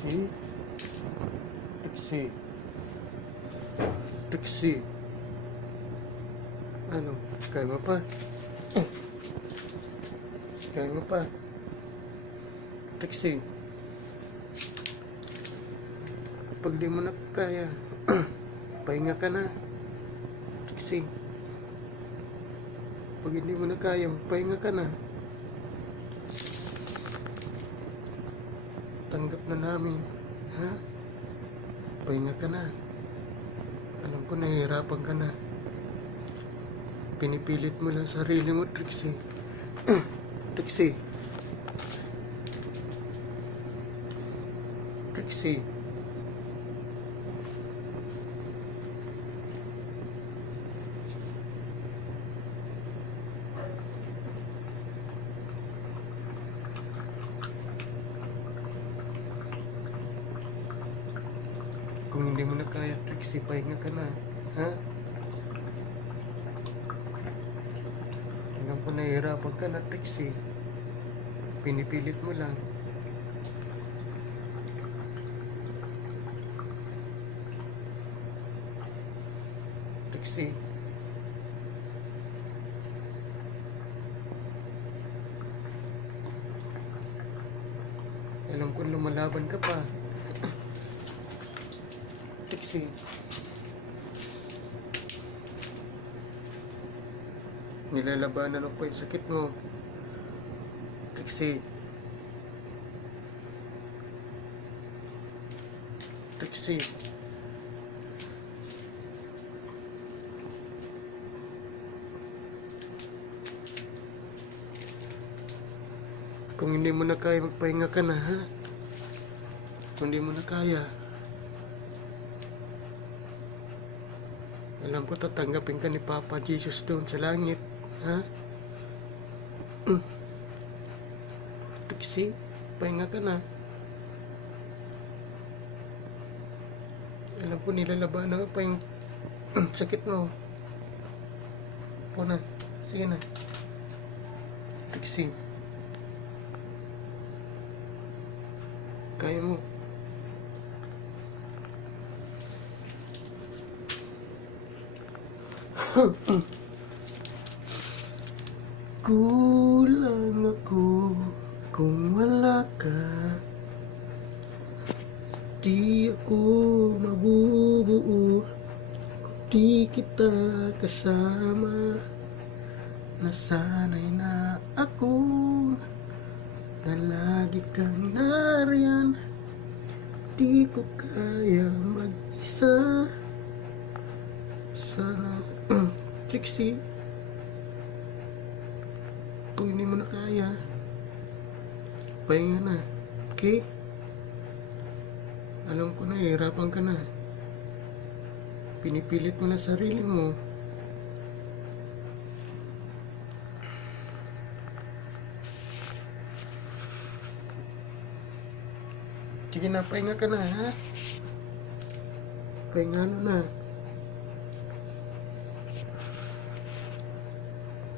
Trixie. Trixie. Trixie. Ano? Kaya mo pa? Kaya mo pa? Trixie. Pag di mo na kaya, pahinga ka na. Trixie. Pag hindi mo na kaya, pahinga ka na. Tanggap na namin. Ha? Pahinga ka na. Alam ko nahihirapan ka na. Pinipilit mo lang sarili mo, Trixie. Trixie. Trixie. Kung hindi mo na kaya, Trixie, pahinga ka na. Ha? Alam ko nahihirapan ka na, Trixie. Pinipilit mo lang. Trixie. Alam ko lumalaban ka pa. Trixie. Nilalabanan mo pa yung sakit mo. Trixie. Trixie. Kung hindi mo na kaya, magpahinga ka na, ha? Kung hindi mo na kaya, alam ko tatanggapin ka ni Papa Jesus doon sa langit, ha? Trixie, pahinga ka na. Alam ko nilalabanan pa yung sakit mo. Po na, sige na. Trixie. Kaya mo. Kulang ako kung wala ka. Di ako mabubuo kung di kita kasama. Nasanay na ako na lagi kang nariyan. Di ko kaya mag-isa. Sana Trixie, kung hindi mo na kaya, pahinga na, okay? Alam ko na, hirapan ka na. Pinipilit mo na sarili mo. Sige na, pahinga ka na, ha? Pahinga na.